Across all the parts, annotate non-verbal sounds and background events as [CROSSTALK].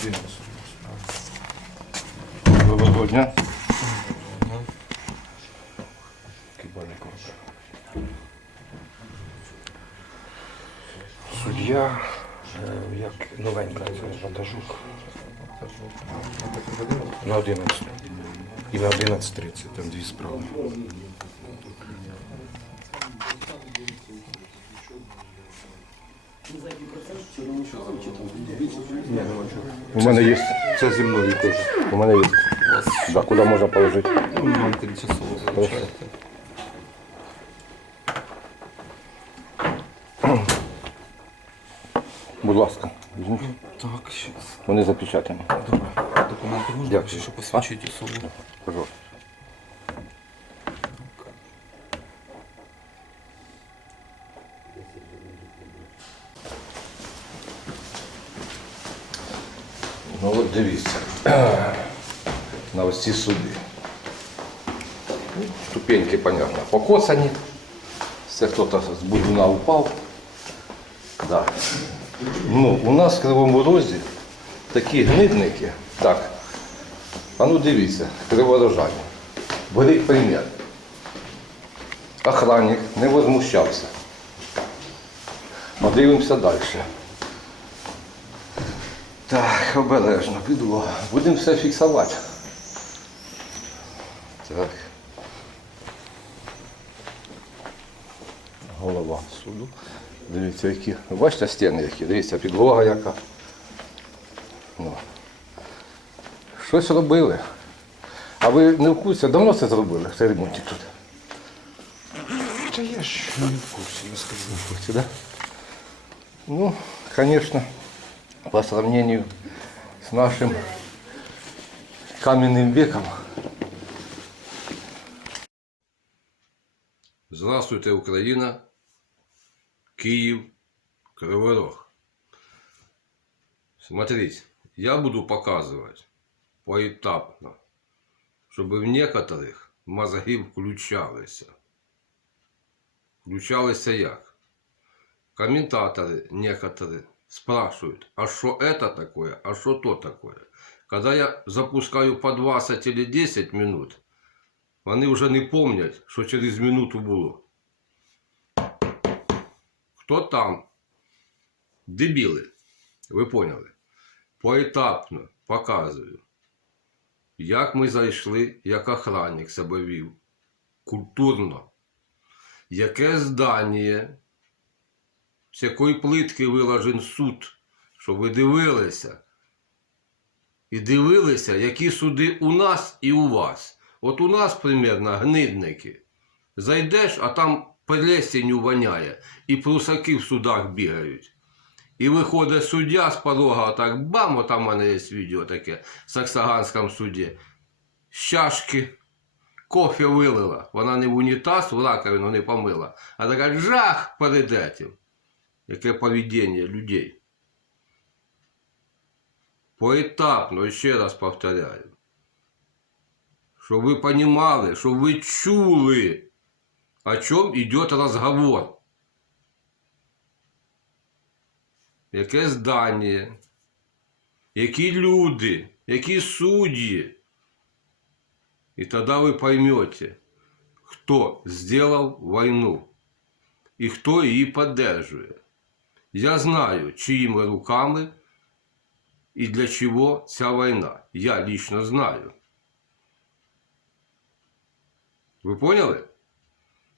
На 11. Доброго дня. Кибальний корпус. Суддя, е, як новенька, це. На 11. І на 11.30, там дві справи. У мене є. Це зі мною теж. У мене є. Да, куди можна положити? Вам тимчасово залишаєте. Будь ласка, візьміть. Так, щас. Вони запечатані. Добре. Документи можна, Дякую. що посвідчують особу. Пожалуйста. Ну от дивіться. [CLEARS THROAT] На ось ці суди. Ступеньки, понятно, покосані. Це хтось з будуна упав. Да. Ну, у нас в Кривому Розі такі гнидники. Так. А ну дивіться, криворожані. Беріть примір. Охранник не возмущався. Подивимося далі. Так, обережно, підлога. Будемо все фіксувати. Так. Голова суду. Дивіться, які. Бачите стіни які? Дивіться, підлога яка. Ну. Щось робили. А ви не в курсі, давно це зробили, цей ремонтик тут? Та я ж не в курсі, не скажу. В курсі, да? Ну, конечно, по сравнению с нашим каменным веком. Здравствуйте, Украина, Киев, Кривой Рог. Смотрите, я буду показывать поэтапно, чтобы в некоторых мозги включалися. Включалися як? Комментаторы некоторые спрашивают, а что это такое, а что то такое. Когда я запускаю по 20 или 10 минут, вони вже не помнять, що через минуту було. Хто там? Дебіли. Ви поняли? Поетапно показую, як ми зайшли, як охранник себе вів. Культурно. Яке здання, з якої плитки виложен суд, щоб ви дивилися. І дивилися, які суди у нас і у вас. От у нас, примерно, гнидники. Зайдеш, а там плесенью воняє, і прусаки в судах бігають. І виходить суддя з порога, отак бам, там в мене є відео таке в Саксаганському суді. З чашки кофе вилила. Вона не в унітаз, в раковину не помила, а така жах перед этим. Яке поведіння людей. Поетапно, ще раз повторяю. Щоб ви понимали, щоб ви чули, о чому йде розговор. Яке здання, які люди, які судді. И тогда вы поймете, кто сделал войну и кто її поддерживает. Я знаю, чьими руками и для чего ця война. Я лично знаю. Вы поняли?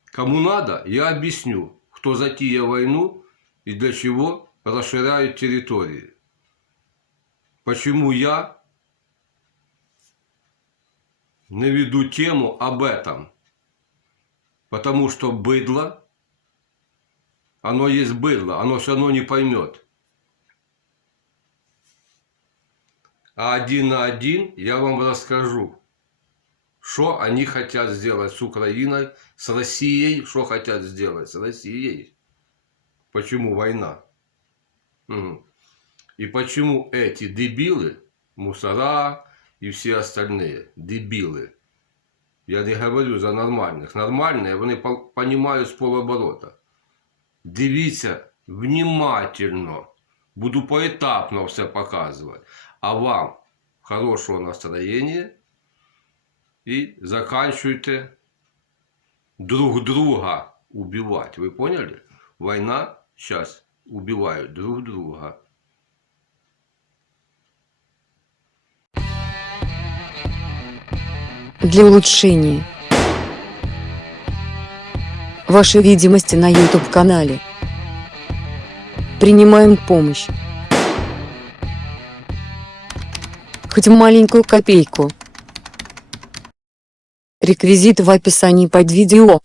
Кому надо, я объясню, кто затеял войну и для чего расширяют территории. Почему я не веду тему об этом. Потому что быдло, оно есть быдло, оно все равно не поймет. А один на один я вам расскажу, что они хотят сделать с Украиной, с Россией, что хотят сделать с Россией. Почему война? Мгм. И почему эти дебилы, мусора, и все остальные дебилы. Я не говорю за нормальних. Нормальні, вони по- понімають з полоборота. Дивіться внимательно. Буду поетапно все показувати. А вам хорошего настроения и заканчивайте друг друга убивать. Вы поняли? Война сейчас убивают друг друга. для улучшения вашей видимости на YouTube канале. Принимаем помощь. Хоть маленькую копейку. Реквизиты в описании под видео.